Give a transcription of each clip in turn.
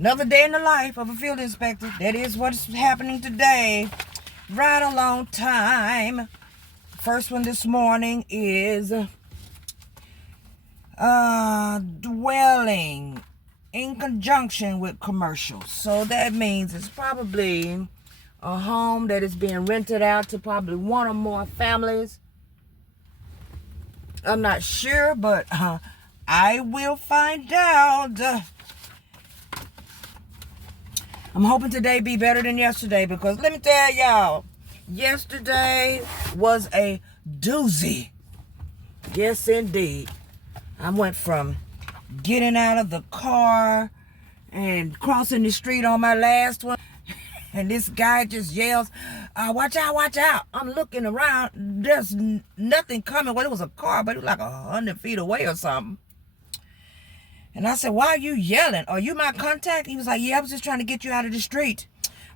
Another day in the life of a field inspector. That is what's happening today. Right along time. First one this morning is dwelling in conjunction with commercial. So that means it's probably a home that is being rented out to probably one or more families. I'm not sure, but I will find out. I'm hoping today be better than yesterday, because let me tell y'all, yesterday was a doozy. Yes, indeed. I went from getting out of the car and crossing the street on my last one, and this guy just yells, watch out, watch out. I'm looking around. There's nothing coming. Well, it was a car, but it was like 100 feet away or something. And I said, why are you yelling? Are you my contact? He was like, yeah, I was just trying to get you out of the street.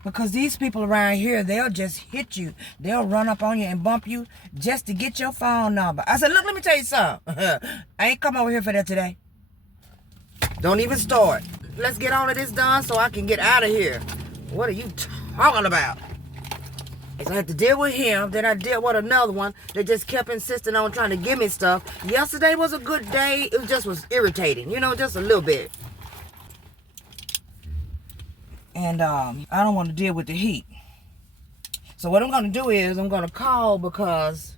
Because these people around here, they'll just hit you. They'll run up on you and bump you just to get your phone number. I said, look, let me tell you something. I ain't come over here for that today. Don't even start. Let's get all of this done so I can get out of here. What are you talking about? So I had to deal with him. Then I dealt with another one that just kept insisting on trying to give me stuff. Yesterday was a good day. It just was irritating, just a little bit. And I don't want to deal with the heat. So what I'm going to do is I'm going to call, because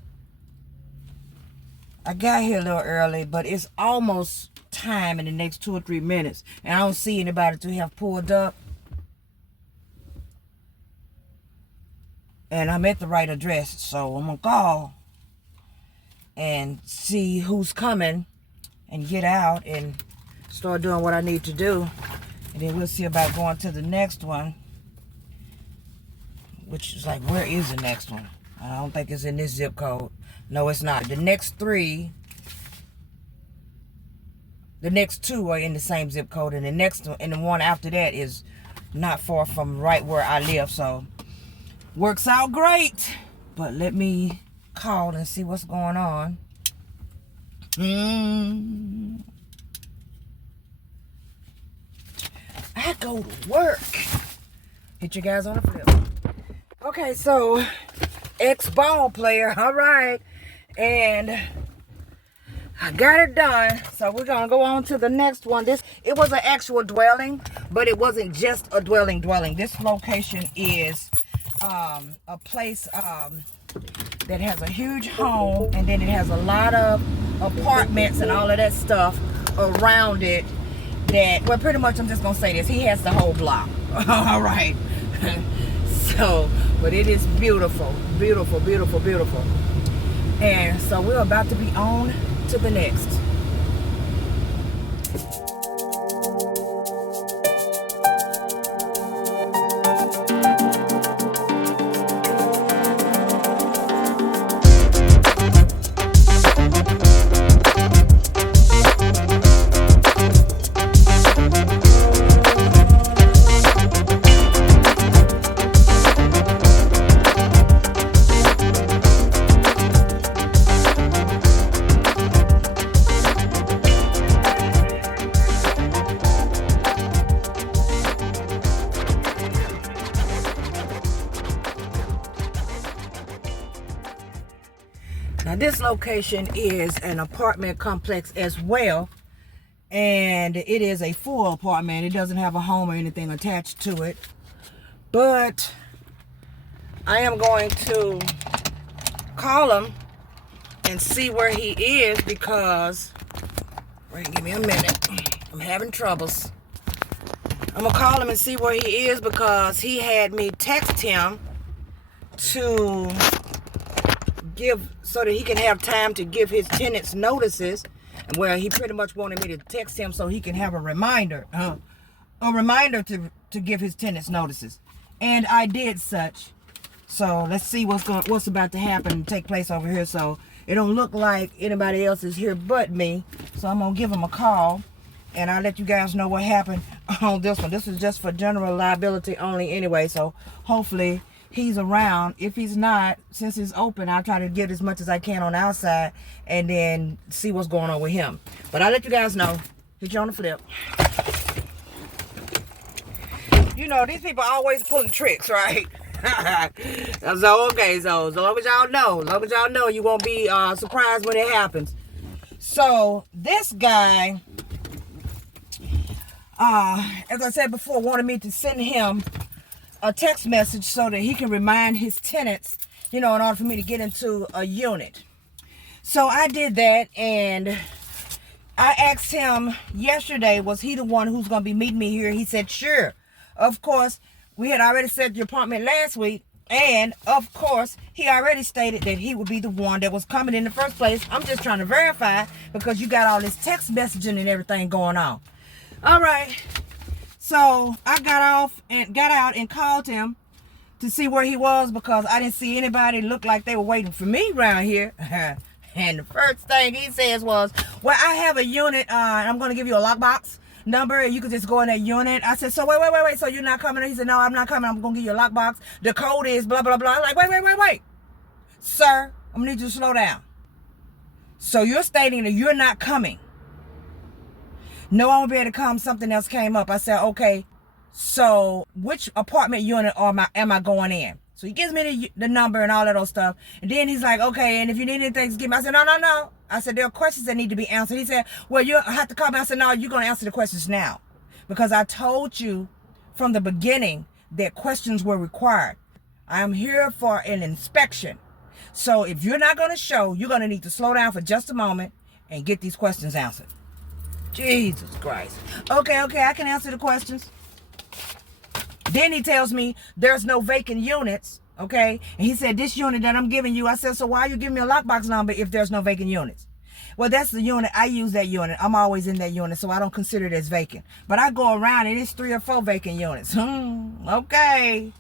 I got here a little early, but it's almost time in the next 2 or 3 minutes. And I don't see anybody to have pulled up. And I'm at the right address, so I'm going to call and see who's coming and get out and start doing what I need to do. And then we'll see about going to the next one, which is like, where is the next one? I don't think it's in this zip code. No, it's not. The next two are in the same zip code, and the next one and the one after that is not far from right where I live, so works out great. But let me call and see what's going on. I go to work. Hit you guys on the flip. Okay, so ex-ball player, all right. And I got it done. So we're gonna go on to the next one. It was an actual dwelling, but it wasn't just a dwelling. This location is a place that has a huge home, and then it has a lot of apartments and all of that stuff around it. Well, pretty much I'm just gonna say this: he has the whole block. All right. So, but it is beautiful, beautiful, beautiful, beautiful. And so we're about to be on to the next. Now this location is an apartment complex as well, and it is a full apartment. It doesn't have a home or anything attached to it, but I am going to call him and see where he is, because wait, give me a minute, I'm having troubles. I'm gonna call him and see where he is, because he had me text him to give, so that he can have time to give his tenants notices, and where he pretty much wanted me to text him so he can have a reminder to give his tenants notices. And I did such. So let's see what's about to happen and take place over here, so it don't look like anybody else is here but me. So I'm gonna give him a call, and I'll let you guys know what happened on this one. This is just for general liability only anyway, so hopefully he's around. If he's not, since it's open, I'll try to get as much as I can on the outside and then see what's going on with him. But I'll let you guys know. Hit you on the flip. You know, these people always pulling tricks, right? So, okay, so as long as y'all know, you won't be surprised when it happens. So, this guy, as I said before, wanted me to send him a text message so that he can remind his tenants, you know, in order for me to get into a unit. So I did that, and I asked him yesterday, was he the one who's going to be meeting me here? He said, sure. Of course, we had already set the appointment last week, and of course, he already stated that he would be the one that was coming in the first place. I'm just trying to verify because you got all this text messaging and everything going on. All right. So I got out and called him to see where he was because I didn't see anybody look like they were waiting for me around here. And the first thing he says was, well, I have a unit. I'm going to give you a lockbox number, and you can just go in that unit. I said, so wait. So you're not coming? He said, no, I'm not coming. I'm going to give you a lockbox. The code is blah, blah, blah. I'm like, wait. Sir, I'm going to need you to slow down. So you're stating that you're not coming. No, I won't be able to come. Something else came up. I said, okay, so which apartment unit am I going in? So he gives me the number and all that old stuff. And then he's like, okay, and if you need anything, just give me. I said, no. I said, there are questions that need to be answered. He said, well, you have to call me. I said, no, you're going to answer the questions now. Because I told you from the beginning that questions were required. I'm here for an inspection. So if you're not going to show, you're going to need to slow down for just a moment and get these questions answered. Jesus Christ. Okay, I can answer the questions. Then he tells me there's no vacant units, okay? And he said, this unit that I'm giving you, I said, so why are you giving me a lockbox number if there's no vacant units? Well, that's the unit. I use that unit. I'm always in that unit, so I don't consider it as vacant. But I go around and it's 3 or 4 vacant units. Okay.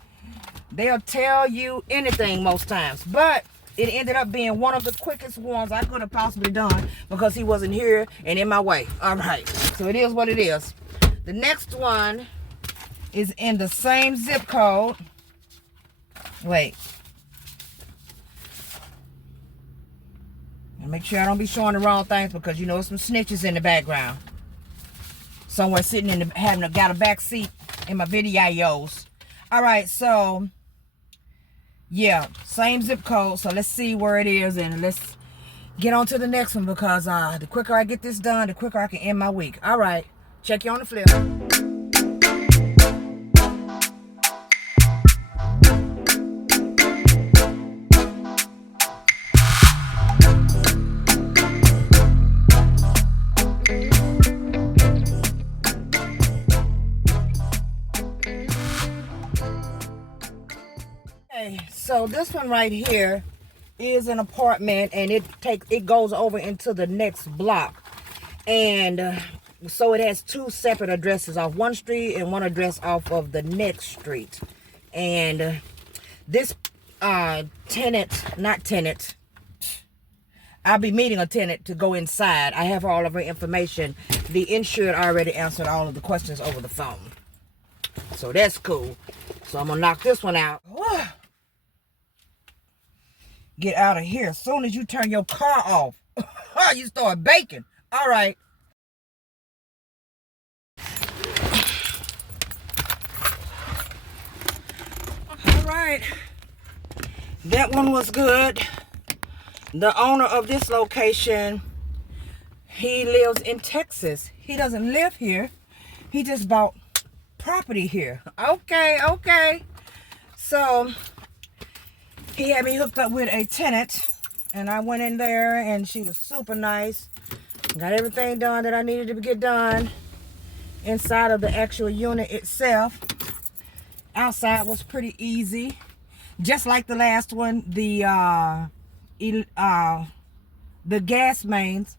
They'll tell you anything most times. But it ended up being one of the quickest ones I could have possibly done because he wasn't here and in my way. All right. So it is what it is. The next one is in the same zip code. Wait. And make sure I don't be showing the wrong things because you know some snitches in the background. Somewhere sitting in the got a back seat in my videos. All right, so yeah, same zip code. So let's see where it is and let's get on to the next one because the quicker I get this done, the quicker I can end my week. All right, check you on the flip. So this one right here is an apartment and it goes over into the next block, and so it has 2 separate addresses off one street and one address off of the next street. And this I'll be meeting a tenant to go inside. I have all of her information. The insured already answered all of the questions over the phone, so that's cool. So I'm gonna knock this one out. Get out of here. As soon as you turn your car off, you start baking. All right. All right. That one was good. The owner of this location, he lives in Texas. He doesn't live here. He just bought property here. Okay. So he had me hooked up with a tenant, and I went in there, and she was super nice. Got everything done that I needed to get done inside of the actual unit itself. Outside was pretty easy. Just like the last one, the gas mains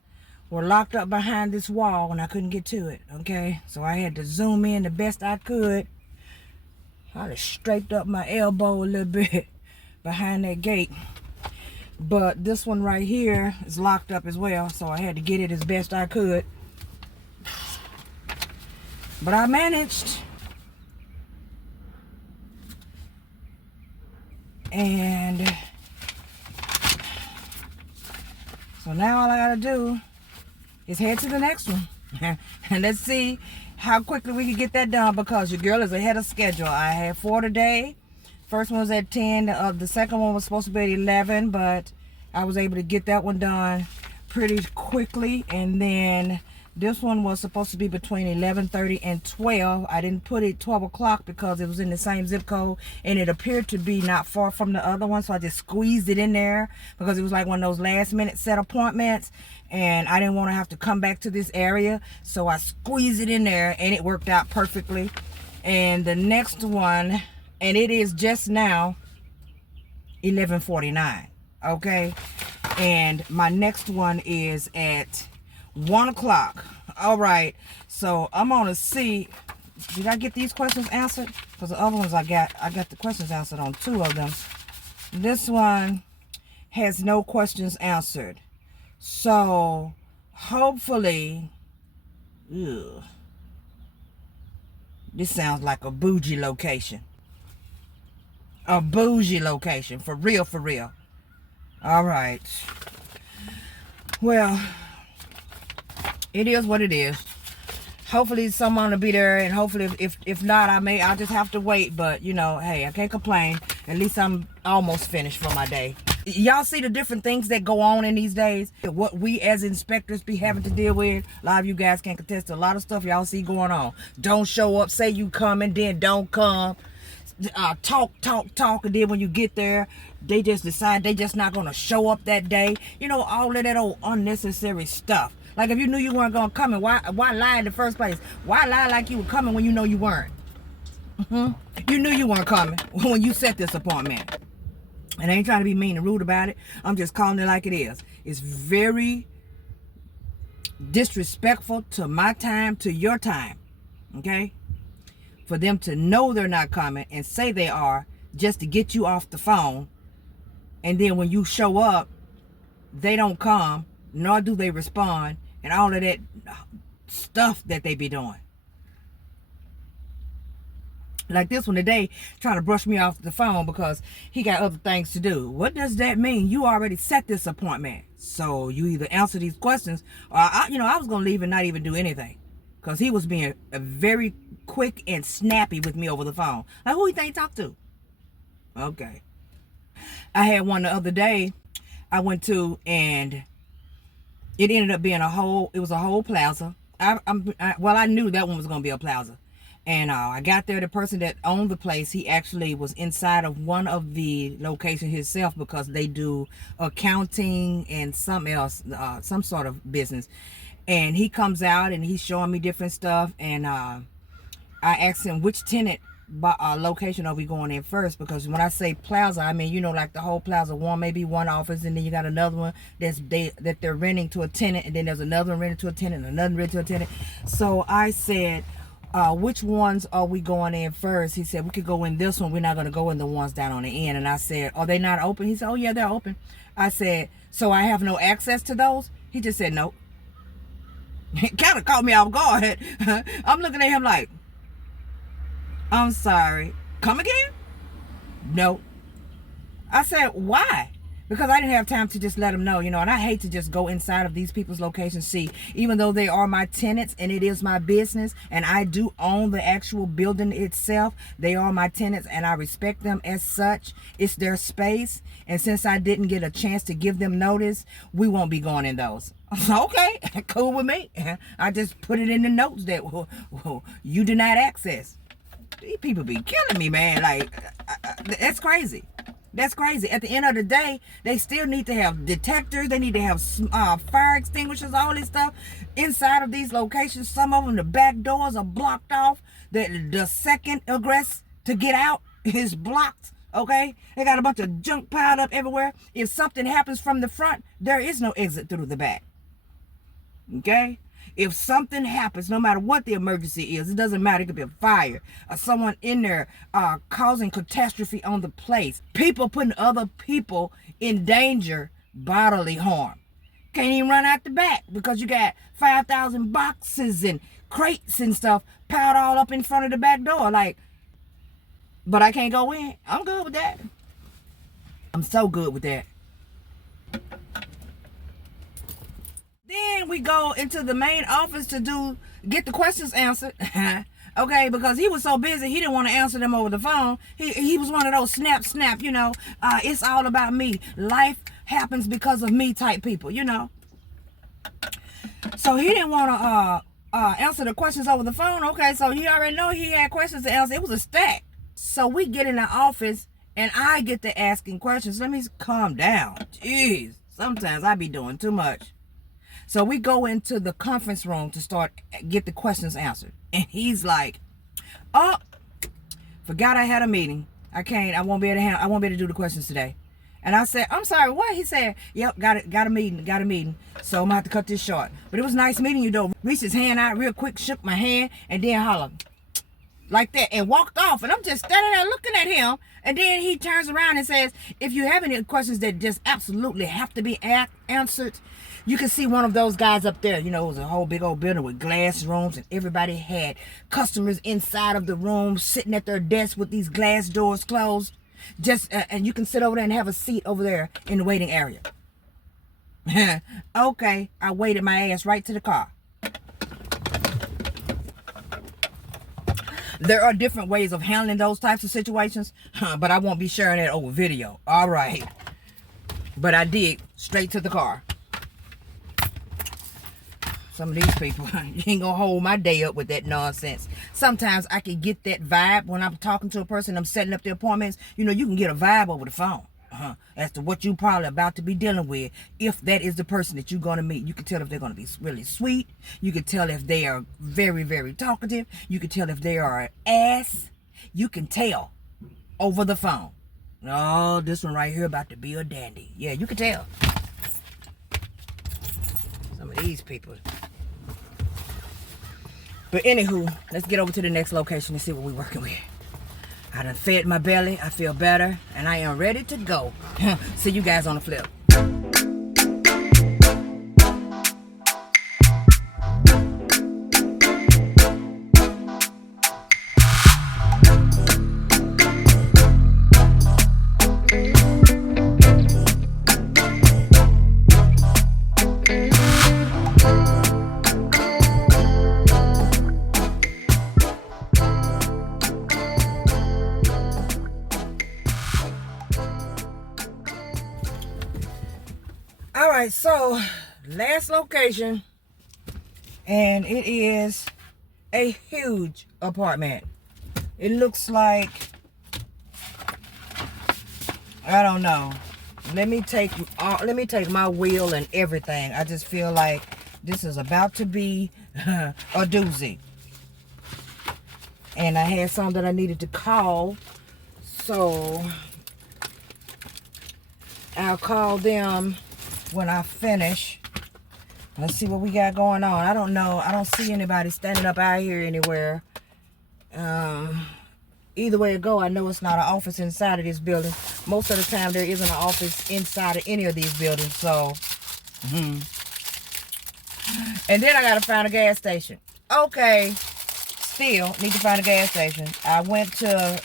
were locked up behind this wall, and I couldn't get to it, okay? So I had to zoom in the best I could. I just straightened up my elbow a little bit behind that gate, but this one right here is locked up as well, so I had to get it as best I could, but I managed. And so now all I gotta do is head to the next one and let's see how quickly we could get that done, because your girl is ahead of schedule. I had 4 today. First one was at 10. The second one was supposed to be at 11, but I was able to get that one done pretty quickly. And then this one was supposed to be between 11:30 and 12. I didn't put it 12 o'clock because it was in the same zip code, and it appeared to be not far from the other one, so I just squeezed it in there because it was like one of those last minute set appointments, and I didn't want to have to come back to this area, so I squeezed it in there, and it worked out perfectly. And the next one, and it is just now 11:49, okay? And my next one is at 1 o'clock. All right, so I'm gonna see, did I get these questions answered? Because the other ones I got the questions answered on 2 of them. This one has no questions answered, so hopefully, ugh, this sounds like a bougie location. A bougie location, for real, for real. All right, well, it is what it is. Hopefully someone will be there, and hopefully if not, I'll just have to wait. But you know, hey, I can't complain. At least I'm almost finished for my day. Y'all see the different things that go on in these days, what we as inspectors be having to deal with. A lot of you guys can contest to a lot of stuff y'all see going on. Don't show up, say you coming, then don't come. Talk, and then when you get there, they just decide they just not gonna show up that day. You know, all of that old unnecessary stuff. Like, if you knew you weren't gonna come, and why lie in the first place? Why lie like you were coming when you know you weren't? You knew you weren't coming when you set this appointment. And I ain't trying to be mean and rude about it. I'm just calling it like it is. It's very disrespectful to my time, to your time, okay? For them to know they're not coming and say they are, just to get you off the phone. And then when you show up, they don't come, nor do they respond, and all of that stuff that they be doing. Like this one today, trying to brush me off the phone because he got other things to do. What does that mean? You already set this appointment. So you either answer these questions, or I was going to leave and not even do anything. Because he was being very quick and snappy with me over the phone. Like, who you think he talked to? Okay. I had one the other day I went to, and it ended up being a whole plaza. I knew that one was going to be a plaza. And I got there, the person that owned the place, he actually was inside of one of the locations himself, because they do accounting and something else, some sort of business. And he comes out and he's showing me different stuff. And I asked him which tenant location are we going in first, because when I say plaza, I mean, like the whole plaza. One maybe one office, and then you got another one that they're renting to a tenant, and then there's another one rented to a tenant, and another rented to a tenant. So I said, which ones are we going in first? He said, we could go in this one. We're not going to go in the ones down on the end. And I said, are they not open? He said, oh yeah, they're open. I said, so I have no access to those? He just said, nope. It kind of caught me off guard. I'm looking at him like, I'm sorry, come again? No. I said, why? Because I didn't have time to just let them know, and I hate to just go inside of these people's locations. See, even though they are my tenants and it is my business and I do own the actual building itself, they are my tenants and I respect them as such. It's their space. And since I didn't get a chance to give them notice, we won't be going in those. Okay, cool with me. I just put it in the notes that you denied access. These people be killing me, man. Like, that's crazy. That's crazy. At the end of the day, they still need to have detectors. They need to have fire extinguishers, all this stuff inside of these locations. Some of them, the back doors are blocked off. The second egress to get out is blocked. Okay? They got a bunch of junk piled up everywhere. If something happens from the front, there is no exit through the back. Okay? If something happens, no matter what the emergency is, it doesn't matter. It could be a fire or someone in there causing catastrophe on the place. People putting other people in danger, bodily harm. Can't even run out the back because you got 5,000 boxes and crates and stuff piled all up in front of the back door. Like, but I can't go in. I'm good with that. I'm so good with that. Then we go into the main office to do get the questions answered. Okay, because he was so busy, he didn't want to answer them over the phone. He was one of those snap, it's all about me. Life happens because of me type people, So he didn't want to answer the questions over the phone. Okay, so you already know he had questions to answer. It was a stack. So we get in the office, and I get to asking questions. Let me calm down. Jeez, sometimes I be doing too much. So we go into the conference room to get the questions answered. And he's like, oh, forgot I had a meeting. I won't be able to do the questions today. And I said, I'm sorry, what? He said, yep, got a meeting. So I'm gonna have to cut this short. But it was nice meeting you though. Reached his hand out real quick, shook my hand, and then hollered like that and walked off. And I'm just standing there looking at him. And then he turns around and says, if you have any questions that just absolutely have to be answered, you can see one of those guys up there. It was a whole big old building with glass rooms, and everybody had customers inside of the room sitting at their desk with these glass doors closed. And you can sit over there and have a seat over there in the waiting area. Okay, I waited my ass right to the car. There are different ways of handling those types of situations, but I won't be sharing that over video. All right. But I did, straight to the car. Some of these people, you ain't gonna hold my day up with that nonsense. Sometimes I can get that vibe when I'm talking to a person, I'm setting up the appointments. You can get a vibe over the phone as to what you probably about to be dealing with. If that is the person that you're gonna meet, you can tell if they're gonna be really sweet. You can tell if they are very, very talkative. You can tell if they are an ass. You can tell over the phone. Oh, this one right here about to be a dandy. Yeah, you can tell. Some of these people. But anywho, let's get over to the next location and see what we're working with. I done fed my belly. I feel better. And I am ready to go. See you guys on the flip. All right, so last location, and it is a huge apartment. It looks like, I don't know. Let me take my wheel and everything. I just feel like this is about to be a doozy. And I had some that I needed to call, so I'll call them when I finish. Let's see what we got going on. I don't know. I don't see anybody standing up out here anywhere. Either way it go, I know it's not an office inside of this building. Most of the time there isn't an office inside of any of these buildings. So, And then I gotta find a gas station. Okay, still need to find a gas station. I went to,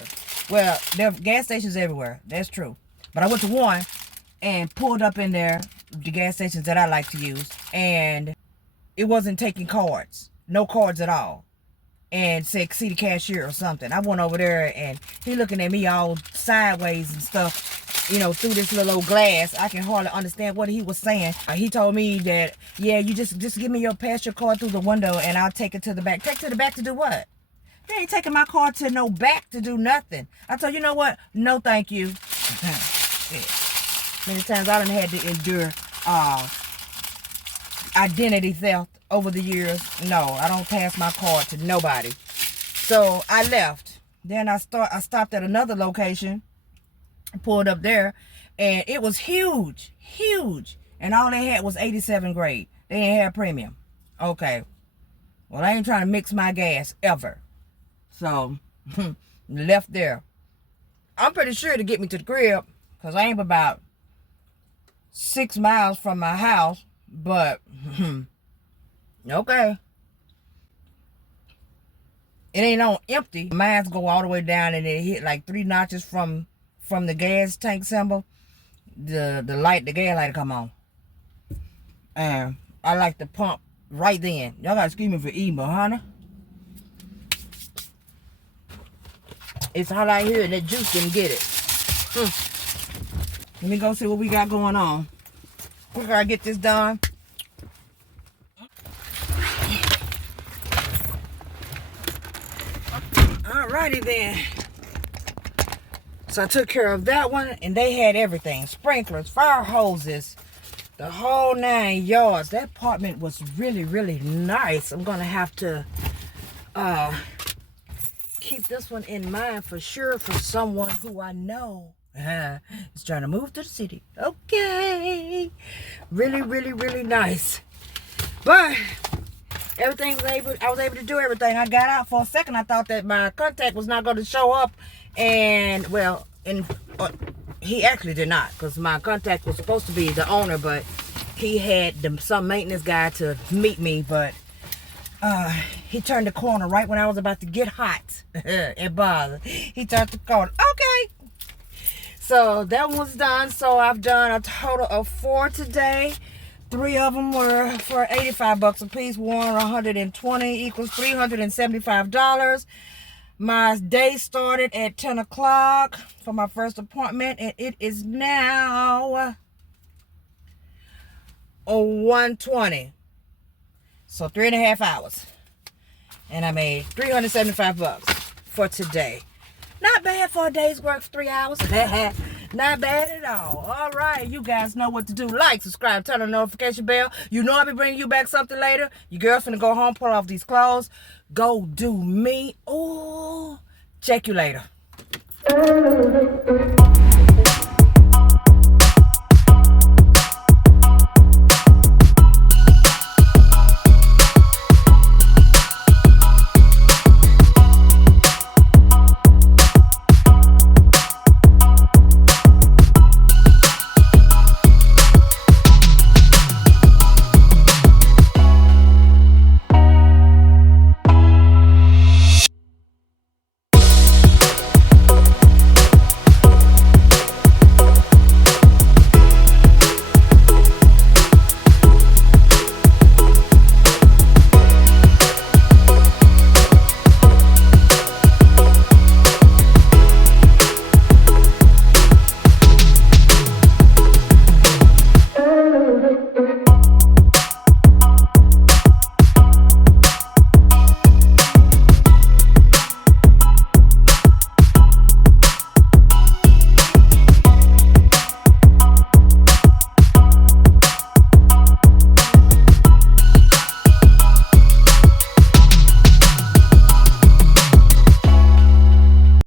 well, there are gas stations everywhere. That's true. But I went to one and pulled up in there, the gas stations that I like to use, and it wasn't taking cards. No cards at all. And said, see the cashier or something. I went over there and he looking at me all sideways and stuff, you know, through this little old glass. I can hardly understand what he was saying. He told me that, yeah, you just give me pass your card through the window and I'll take it to the back. Take it to the back to do what? They ain't taking my card to no back to do nothing. I told you know what? No, thank you. Many times I done had to endure identity theft over the years. No, I don't pass my card to nobody. So I left. Then I stopped at another location, pulled up there, and it was huge. And all they had was 87 grade. They didn't have premium. Okay. Well, I ain't trying to mix my gas ever. So left there. I'm pretty sure to get me to the crib, because I ain't about 6 miles from my house. But okay, it ain't on empty. Mines go all the way down and it hit like 3 notches from the gas tank symbol. The gas light to come on. And I like to pump right then. Y'all gotta excuse me for eating, but honey, it's hot out here and that juice didn't get it. Let me go see what we got going on. We gotta get this done. Alrighty then. So I took care of that one, and they had everything. Sprinklers, fire hoses, the whole 9 yards. That apartment was really, really nice. I'm gonna have to keep this one in mind for sure for someone who I know is trying to move to the city. Okay. Really, really, really nice. But everything I was able to do everything. I got out for a second. I thought that my contact was not going to show up, and well, he actually did not, because my contact was supposed to be the owner, but he had some maintenance guy to meet me, but he turned the corner right when I was about to get hot and bothered. He turned the corner. Okay. So that one was done. So I've done a total of 4 today. 3 of them were for $85 a piece. 120 equals $375. My day started at 10 o'clock for my first appointment, and it is now 1:20. So 3.5 hours. And I made $375 for today. Not bad for a day's work for 3 hours. Not bad at all. All right, you guys know what to do. Like, subscribe, turn on the notification bell. You know I'll be bringing you back something later. Your girl's finna go home, pull off these clothes. Go do me. Ooh. Check you later.